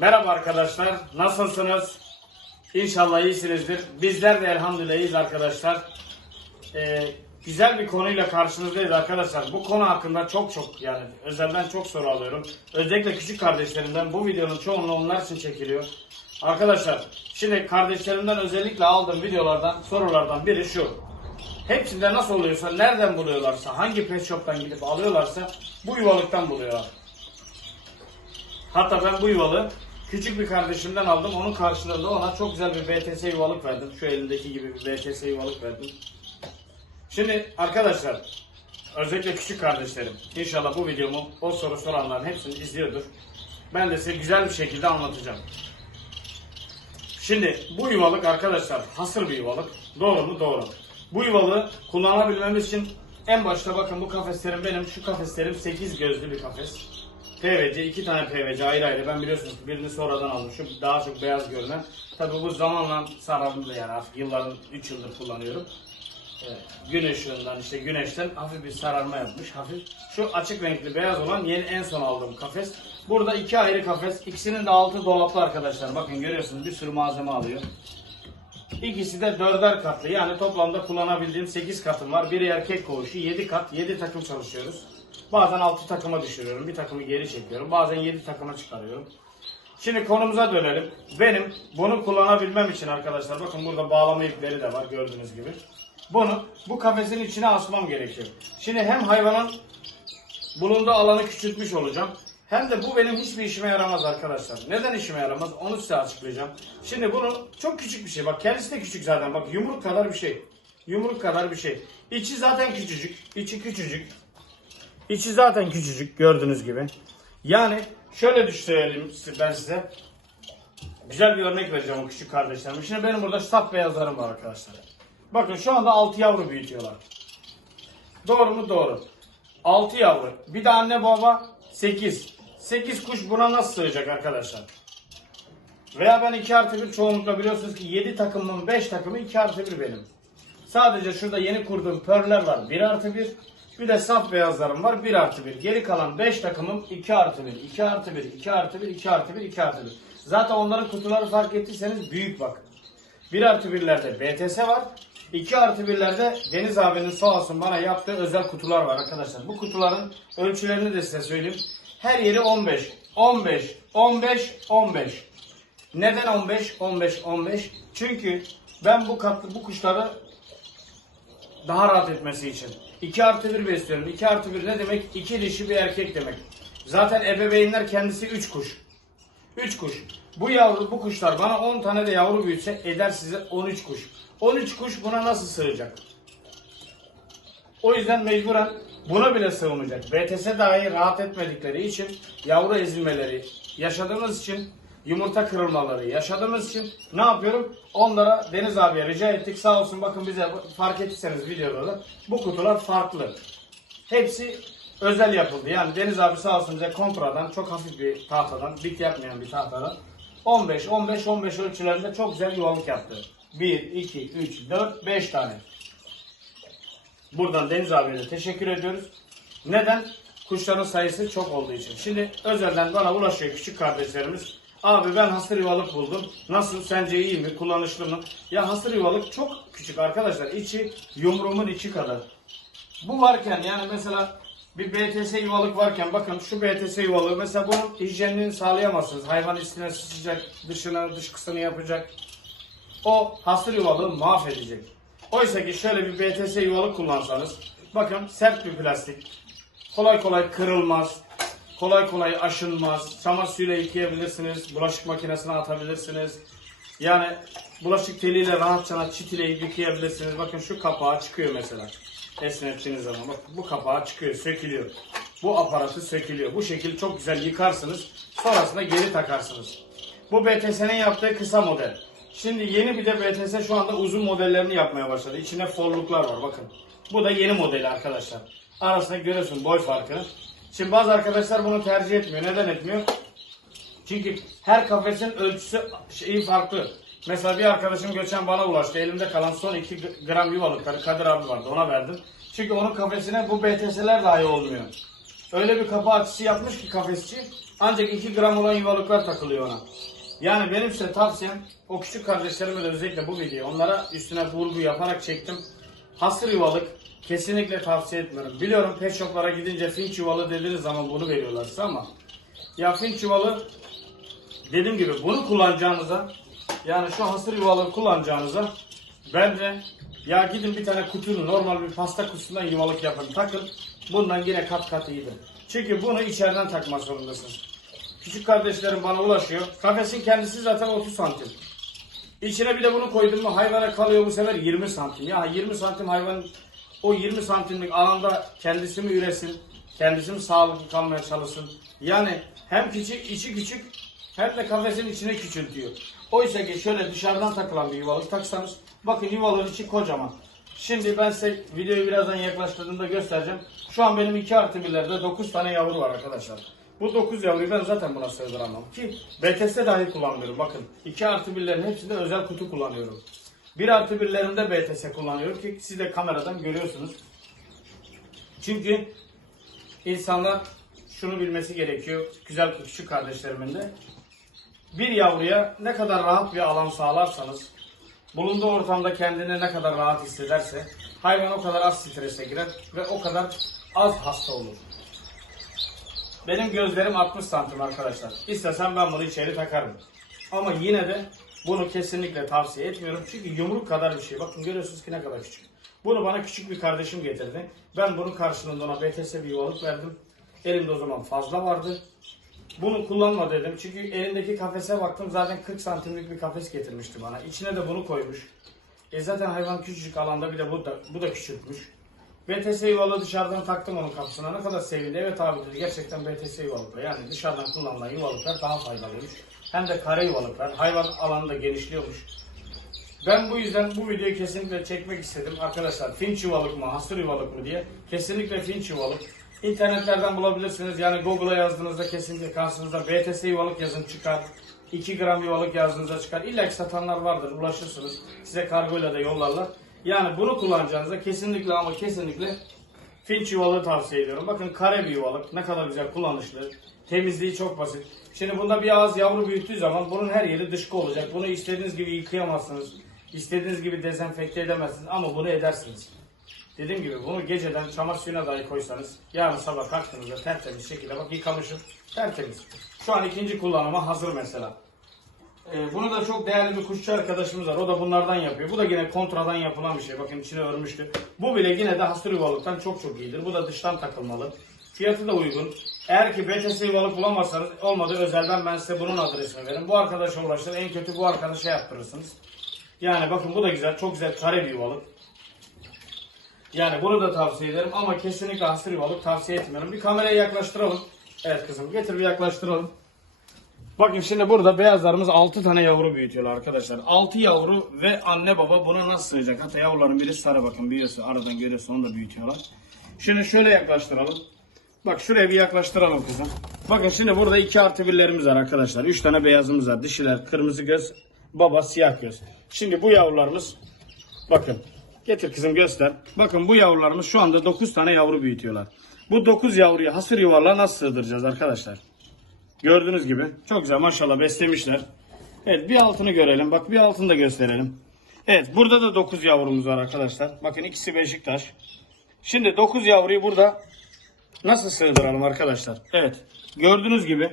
Merhaba arkadaşlar, nasılsınız? İnşallah iyisinizdir. Bizler de elhamdülillah iyiyiz arkadaşlar. Ee, güzel bir konuyla karşınızdayız arkadaşlar. Bu konu hakkında çok çok yani özelden çok soru alıyorum. Özellikle küçük kardeşlerimden bu videonun çoğunluğu onlar için çekiliyor. Arkadaşlar şimdi kardeşlerimden özellikle aldığım videolardan sorulardan biri şu. Hepsinde nasıl oluyorsa, nereden buluyorlarsa, hangi pet shop'tan gidip alıyorlarsa bu yuvalıktan buluyorlar. Hatta ben bu yuvalı küçük bir kardeşimden aldım. Onun karşılığında ona çok güzel bir BTS yuvalık verdim. Şu elimdeki gibi bir BTS yuvalık verdim. Şimdi arkadaşlar özellikle küçük kardeşlerim inşallah bu videomu o soru soranların hepsini izliyordur. Ben de size güzel bir şekilde anlatacağım. Şimdi bu yuvalık arkadaşlar hasır bir yuvalık. Doğru mu? Doğru. Bu yuvalığı kullanabilmemiz için en başta bakın bu kafeslerim benim. Şu kafeslerim 8 gözlü bir kafes. PVC, iki tane PVC ayrı ayrı. Ben biliyorsunuz birini sonradan aldım. Şu daha çok beyaz görünen. Tabi bu zamanla sarardı yani artık yılların 3 yıldır kullanıyorum. Evet, gün ışığından işte güneşten hafif bir sararma yapmış. Hafif. Şu açık renkli beyaz olan yeni en son aldığım kafes. Burada iki ayrı kafes. İkisinin de altı dolaplı arkadaşlar. Bakın görüyorsunuz bir sürü malzeme alıyor. İkisi de dörder katlı. Yani toplamda kullanabildiğim 8 katım var. Biri erkek koğuşu 7 kat 7 takım çalışıyoruz. Bazen 6 takıma düşürüyorum. Bir takımı geri çekiyorum. Bazen 7 takıma çıkarıyorum. Şimdi konumuza dönelim. Benim bunu kullanabilmem için arkadaşlar bakın burada bağlama ipleri de var gördüğünüz gibi. Bunu bu kafesin içine asmam gerekiyor. Şimdi hem hayvanın bulunduğu alanı küçültmüş olacağım. Hem de bu benim hiçbir işime yaramaz arkadaşlar. Neden işime yaramaz onu size açıklayacağım. Şimdi bunu çok küçük bir şey. Bak kendisi de küçük zaten. Bak yumruk kadar bir şey. Yumruk kadar bir şey. İçi zaten küçücük. İçi küçücük. İçi zaten küçücük gördüğünüz gibi. Yani şöyle düşünelim ben size. Güzel bir örnek vereceğim o küçük kardeşlerim. Şimdi benim burada saf beyazlarım var arkadaşlar. Bakın şu anda 6 yavru büyütüyorlar. Doğru mu? Doğru. 6 yavru. Bir de anne baba 8. 8 kuş buna nasıl sığacak arkadaşlar? Veya ben 2 artı 1 çoğunlukla biliyorsunuz ki 7 takımın 5 takımı 2 artı 1 benim. Sadece şurada yeni kurduğum pörler var 1 artı 1. Bir de saf beyazlarım var 1 artı 1. Geri kalan 5 takımım 2 artı 1, 2 artı 1, 2 artı 1, 2 artı 1, 2 artı 1. Zaten onların kutuları fark ettiyseniz büyük bak. 1 artı 1'lerde BTS var. 2 artı 1'lerde Deniz abinin sağ olsun bana yaptığı özel kutular var arkadaşlar. Bu kutuların ölçülerini de size söyleyeyim. Her yeri 15, 15, 15, 15. Neden 15, 15, 15? Çünkü ben bu katlı bu kuşları daha rahat etmesi için. 2 artı 1 besliyorum. 2 artı 1 ne demek? 2 dişi bir erkek demek. Zaten ebeveynler kendisi 3 kuş. 3 kuş. Bu yavru bu kuşlar bana 10 tane de yavru büyütse eder size 13 kuş. 13 kuş buna nasıl sığacak? O yüzden mecburen buna bile sığmayacak. BTS dahi rahat etmedikleri için yavru ezilmeleri yaşadığımız için yumurta kırılmaları yaşadığımız için ne yapıyorum? Onlara Deniz abiye rica ettik. Sağ olsun bakın bize fark ettiyseniz videoda da bu kutular farklı. Hepsi özel yapıldı. Yani Deniz abi sağ olsun bize kontradan çok hafif bir tahtadan, bit yapmayan bir tahtadan 15, 15, 15 ölçülerinde çok güzel yuvalık yaptı. 1, 2, 3, 4, 5 tane. Buradan Deniz abiye de teşekkür ediyoruz. Neden? Kuşların sayısı çok olduğu için. Şimdi özelden bana ulaşıyor küçük kardeşlerimiz. Abi ben hasır yuvalık buldum. Nasıl? Sence iyi mi? Kullanışlı mı? Ya hasır yuvalık çok küçük arkadaşlar. İçi yumruğumun içi kadar. Bu varken yani mesela bir BTS yuvalık varken bakın şu BTS yuvalığı mesela bunun hijyenini sağlayamazsınız. Hayvan üstüne sıçacak, dışına dışkısını yapacak. O hasır yuvalığı mahvedecek. Oysa ki şöyle bir BTS yuvalık kullansanız bakın sert bir plastik. Kolay kolay kırılmaz. Kolay kolay aşınmaz. Çamaşır suyuyla yıkayabilirsiniz. Bulaşık makinesine atabilirsiniz. Yani bulaşık teliyle rahatça çit ile yıkayabilirsiniz. Bakın şu kapağı çıkıyor mesela. Esnettiğiniz zaman bak bu kapağı çıkıyor, sökülüyor. Bu aparatı sökülüyor. Bu şekilde çok güzel yıkarsınız. Sonrasında geri takarsınız. Bu BTS'nin yaptığı kısa model. Şimdi yeni bir de BTS şu anda uzun modellerini yapmaya başladı. İçinde forluklar var bakın. Bu da yeni modeli arkadaşlar. Arasında görüyorsun boy farkını. Şimdi bazı arkadaşlar bunu tercih etmiyor. Neden etmiyor? Çünkü her kafesin ölçüsü şeyi farklı. Mesela bir arkadaşım geçen bana ulaştı. Elimde kalan son 2 gram yuvalıkları Kadir abi vardı ona verdim. Çünkü onun kafesine bu BTS'ler dahi olmuyor. Öyle bir kapı açısı yapmış ki kafesçi ancak 2 gram olan yuvalıklar takılıyor ona. Yani benim size tavsiyem o küçük kardeşlerime de özellikle bu videoyu onlara üstüne vurgu yaparak çektim. Hasır yuvalık kesinlikle tavsiye etmiyorum. Biliyorum pet shoplara gidince finç yuvalı dediğiniz zaman bunu veriyorlar size ama ya finç yuvalı dediğim gibi bunu kullanacağınıza yani şu hasır yuvaları kullanacağınıza bence ya gidin bir tane kutunun normal bir pasta kutusundan yuvalık yapın takın. Bundan yine kat kat iyidir. Çünkü bunu içeriden takmak zorundasınız. Küçük kardeşlerim bana ulaşıyor. Kafesin kendisi zaten 30 santim. İçine bir de bunu koydum mu hayvana kalıyor bu sefer 20 santim. Ya 20 santim hayvan o 20 santimlik alanda kendisi mi üresin, kendisi mi sağlıklı kalmaya çalışsın. Yani hem küçük, içi küçük hem de kafesin içine küçültüyor. Oysa ki şöyle dışarıdan takılan bir yuvalık taksanız bakın yuvalığın içi kocaman. Şimdi ben size videoyu birazdan yaklaştırdığımda göstereceğim. Şu an benim 2 artı 1'lerde 9 tane yavru var arkadaşlar. Bu 9 yavruyu ben zaten buna sığdıramam. Ki BTS dahi kullanmıyorum. Bakın 2 artı 1'lerin hepsinde özel kutu kullanıyorum. 1 artı 1'lerimde BTS kullanıyorum ki siz de kameradan görüyorsunuz. Çünkü insanlar şunu bilmesi gerekiyor. Güzel küçük kardeşlerimin de. Bir yavruya ne kadar rahat bir alan sağlarsanız, bulunduğu ortamda kendini ne kadar rahat hissederse, hayvan o kadar az strese girer ve o kadar az hasta olur. Benim gözlerim 60 santim arkadaşlar. İstesem ben bunu içeri takarım. Ama yine de bunu kesinlikle tavsiye etmiyorum. Çünkü yumruk kadar bir şey. Bakın görüyorsunuz ki ne kadar küçük. Bunu bana küçük bir kardeşim getirdi. Ben bunun karşılığında ona BTS bir yuvalık verdim. Elimde o zaman fazla vardı. Bunu kullanma dedim. Çünkü elindeki kafese baktım zaten 40 santimlik bir kafes getirmişti bana. İçine de bunu koymuş. E zaten hayvan küçücük alanda bir de bu da, bu da küçültmüş. BTS yuvalı dışarıdan taktım onun kapısına. Ne kadar sevindi. Evet abi dedi gerçekten BTS yuvalıklar. Yani dışarıdan kullanılan yuvalıklar daha faydalıymış. Hem de kare yuvalıklar. Hayvan alanı da genişliyormuş. Ben bu yüzden bu videoyu kesinlikle çekmek istedim. Arkadaşlar finç yuvalık mı, hasır yuvalık mı diye. Kesinlikle finç yuvalık. İnternetlerden bulabilirsiniz. Yani Google'a yazdığınızda kesinlikle karşınıza BTS yuvalık yazın çıkar. 2 gram yuvalık yazdığınızda çıkar. İlla ki satanlar vardır. Ulaşırsınız. Size kargoyla da yollarlar. Yani bunu kullanacağınızda kesinlikle ama kesinlikle finç yuvalığı tavsiye ediyorum. Bakın kare bir yuvalık. Ne kadar güzel kullanışlı. Temizliği çok basit. Şimdi bunda bir ağız yavru büyüttüğü zaman bunun her yeri dışkı olacak. Bunu istediğiniz gibi yıkayamazsınız. İstediğiniz gibi dezenfekte edemezsiniz ama bunu edersiniz. Dediğim gibi bunu geceden çamaşır suyuna dahi koysanız yarın sabah kalktığınızda tertemiz şekilde bak yıkamışım tertemiz. Şu an ikinci kullanıma hazır mesela. Ee, bunu da çok değerli bir kuşçu arkadaşımız var. O da bunlardan yapıyor. Bu da yine kontradan yapılan bir şey. Bakın içine örmüştü. Bu bile yine de hasır yuvalıktan çok çok iyidir. Bu da dıştan takılmalı. Fiyatı da uygun. Eğer ki BTS yuvalık bulamazsanız olmadı özelden ben size bunun adresini veririm. Bu arkadaşa ulaşır. En kötü bu arkadaşa yaptırırsınız. Yani bakın bu da güzel. Çok güzel kare bir yuvalık. Yani bunu da tavsiye ederim ama kesinlikle hasır yuvalık tavsiye etmiyorum. Bir kameraya yaklaştıralım. Evet kızım getir bir yaklaştıralım. Bakın şimdi burada beyazlarımız 6 tane yavru büyütüyorlar arkadaşlar. 6 yavru ve anne baba buna nasıl sığacak? Hatta yavruların biri sarı bakın biliyorsun aradan görüyorsun onu da büyütüyorlar. Şimdi şöyle yaklaştıralım. Bak şuraya bir yaklaştıralım kızım. Bakın şimdi burada 2 artı birlerimiz var arkadaşlar. 3 tane beyazımız var. Dişiler kırmızı göz, baba siyah göz. Şimdi bu yavrularımız bakın getir kızım göster. Bakın bu yavrularımız şu anda 9 tane yavru büyütüyorlar. Bu 9 yavruyu hasır yuvarlığa nasıl sığdıracağız arkadaşlar? Gördüğünüz gibi. Çok güzel maşallah beslemişler. Evet bir altını görelim. Bak bir altını da gösterelim. Evet burada da 9 yavrumuz var arkadaşlar. Bakın ikisi Beşiktaş. Şimdi 9 yavruyu burada nasıl sığdıralım arkadaşlar? Evet gördüğünüz gibi.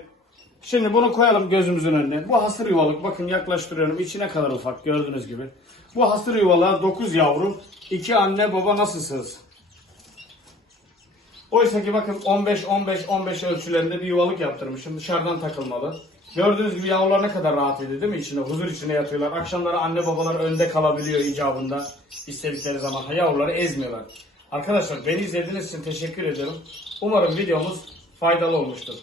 Şimdi bunu koyalım gözümüzün önüne. Bu hasır yuvalık bakın yaklaştırıyorum. İçine kadar ufak gördüğünüz gibi. Bu hasır yuvalığa 9 yavru. 2 anne baba nasıl sığsın? Oysa ki bakın 15 15 15 ölçülerinde bir yuvalık yaptırmışım. Dışarıdan takılmalı. Gördüğünüz gibi yavrular ne kadar rahat ediyor değil mi içinde? Huzur içinde yatıyorlar. Akşamları anne babalar önde kalabiliyor icabında. istedikleri zaman. Yavruları ezmiyorlar. Arkadaşlar beni izlediğiniz için teşekkür ediyorum. Umarım videomuz faydalı olmuştur.